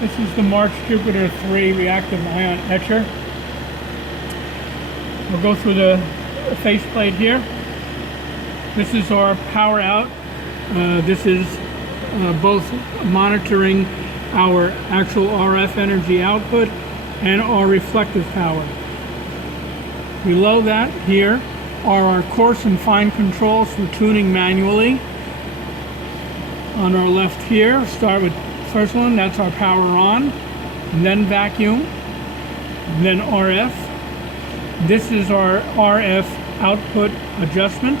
This is the March Jupiter 3 reactive ion etcher. We'll go through the faceplate here. This is our power out. This is both monitoring our actual RF energy output and our reflective power. Below that here are our coarse and fine controls for tuning manually. On our left here, start with the first one, that's our power on, and then vacuum, and then RF. This is our RF output adjustment.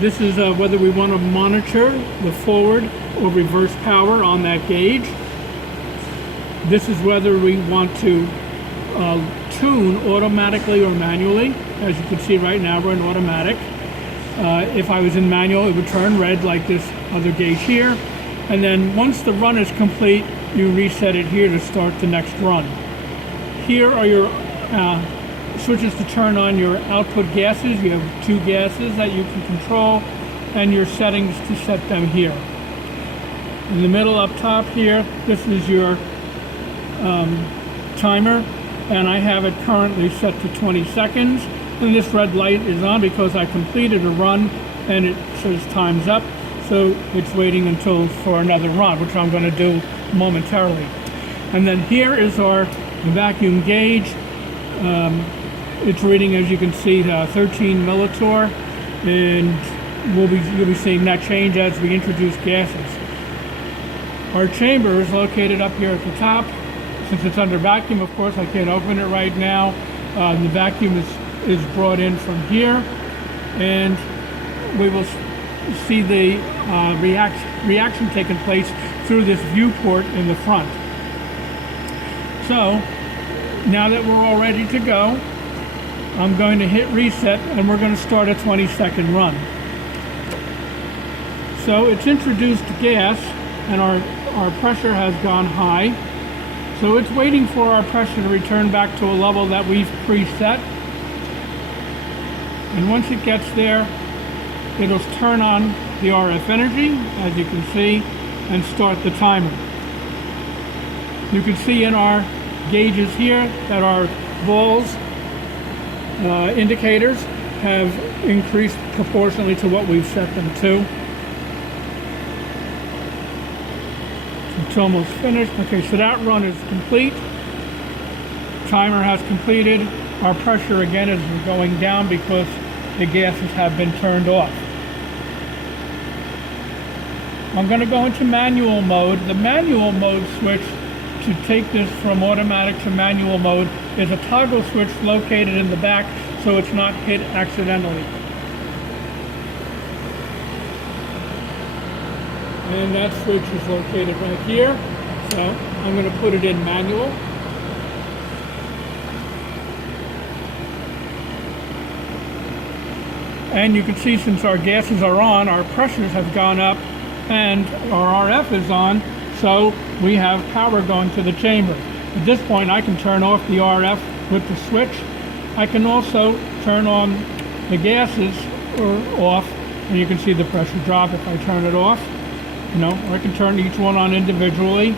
This is whether we want to monitor the forward or reverse power on that gauge. This is whether we want to tune automatically or manually. As you can see right now, we're in automatic. If I was in manual, it would turn red like this other gauge here. And then once the run is complete, you reset it here to start the next run. Here are your switches to turn on your output gases. You have 2 gases that you can control, and your settings to set them here. In the middle up top here, this is your timer, and I have it currently set to 20 seconds. And this red light is on because I completed a run, and it says time's up. So it's waiting for another run, which I'm going to do momentarily. And then here is our vacuum gauge. It's reading, as you can see, 13 millitorr, and you'll be seeing that change as we introduce gases. Our chamber is located up here at the top. Since it's under vacuum, of course, I can't open it right now. The vacuum is brought in from here, and we will see the reaction taking place through this viewport in the front. So now that we're all ready to go, I'm going to hit reset, and we're going to start a 20-second run. So it's introduced gas, and our pressure has gone high. So it's waiting for our pressure to return back to a level that we've preset. And once it gets there, it'll turn on the RF energy, as you can see, and start the timer. You can see in our gauges here that our balls indicators have increased proportionally to what we've set them to. It's almost finished. Okay, so that run is complete. Timer has completed. Our pressure again is going down because the gases have been turned off. I'm going to go into manual mode. The manual mode switch to take this from automatic to manual mode is a toggle switch located in the back so it's not hit accidentally. And that switch is located right here. So I'm going to put it in manual. And you can see since our gases are on, our pressures have gone up and our RF is on, so we have power going to the chamber. At this point I can turn off the RF with the switch. I can also turn on the gases off, and you can see the pressure drop if I turn it off. Or I can turn each one on individually.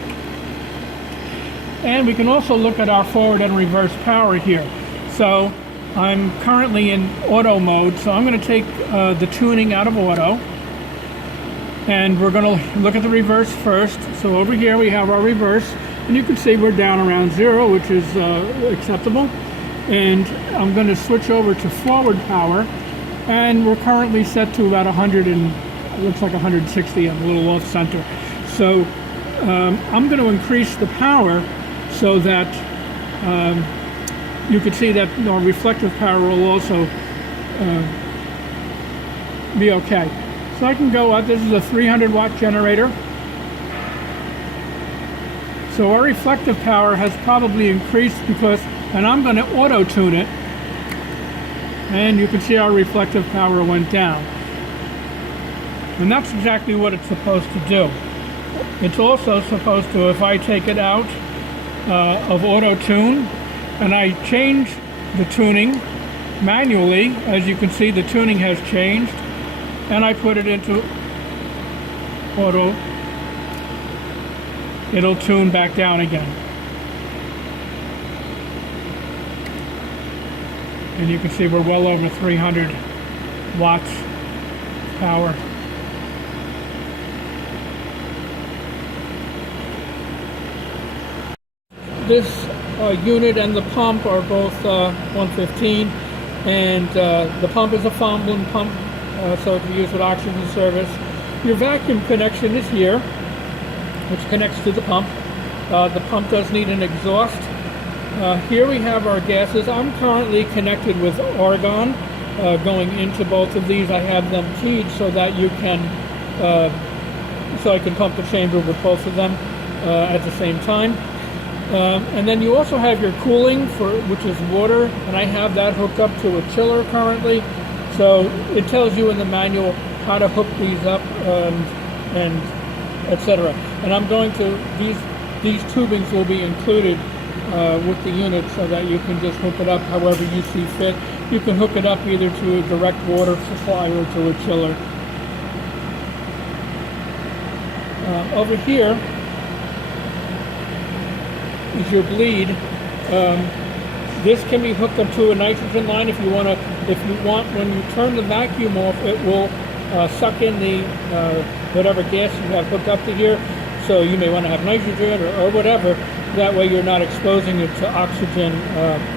And we can also look at our forward and reverse power here. So I'm currently in auto mode, so I'm going to take the tuning out of auto, and we're going to look at the reverse first. So over here we have our reverse, and you can see we're down around 0, which is acceptable. And I'm going to switch over to forward power, and we're currently set to about 100 and it looks like 160. I'm a little off center. So I'm going to increase the power so that you can see that our reflective power will also be okay. So I can go up. This is a 300 watt generator. So our reflective power has probably increased and I'm going to auto tune it. And you can see our reflective power went down. And that's exactly what it's supposed to do. It's also supposed to, if I take it out of auto tune and I change the tuning manually, as you can see the tuning has changed, and I put it into auto it'll tune back down again. And you can see we're well over 300 watts power. This unit and the pump are both 115, and the pump is a Foundland pump, so it can be used with oxygen service. Your vacuum connection is here, which connects to the pump. The pump does need an exhaust. Here we have our gases. I'm currently connected with argon going into both of these. I have them keyed so that you can, so I can pump the chamber with both of them at the same time. And then you also have your cooling, which is water, and I have that hooked up to a chiller currently. So it tells you in the manual how to hook these up and etc. And I'm going to, these tubings will be included with the unit so that you can just hook it up however you see fit. You can hook it up either to a direct water supply or to a chiller. Over here is your bleed. This can be hooked up to a nitrogen line if you want. When you turn the vacuum off, it will suck in the whatever gas you have hooked up to here. So you may want to have nitrogen or whatever. That way you're not exposing it to oxygen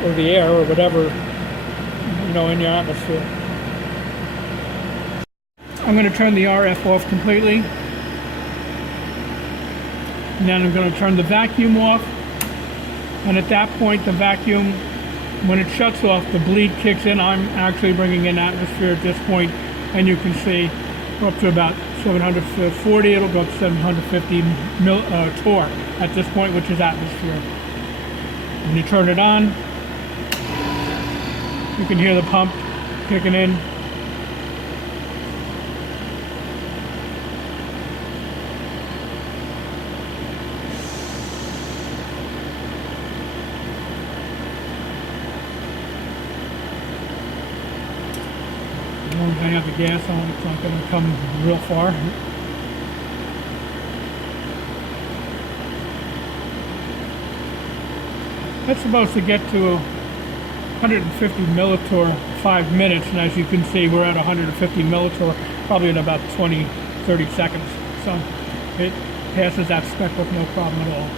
or the air or whatever, in your atmosphere. I'm going to turn the RF off completely. And then I'm going to turn the vacuum off. And at that point, the vacuum, when it shuts off, the bleed kicks in. I'm actually bringing in atmosphere at this point, and you can see we're up to about 740. It'll go up to 750 torr at this point, which is atmosphere. When you turn it on, you can hear the pump kicking in. As long as I have the gas on, it's not going to come real far. That's supposed to get to 150 millitorr 5 minutes, and as you can see, we're at 150 millitorr probably in about 20-30 seconds. So it passes that spec with no problem at all.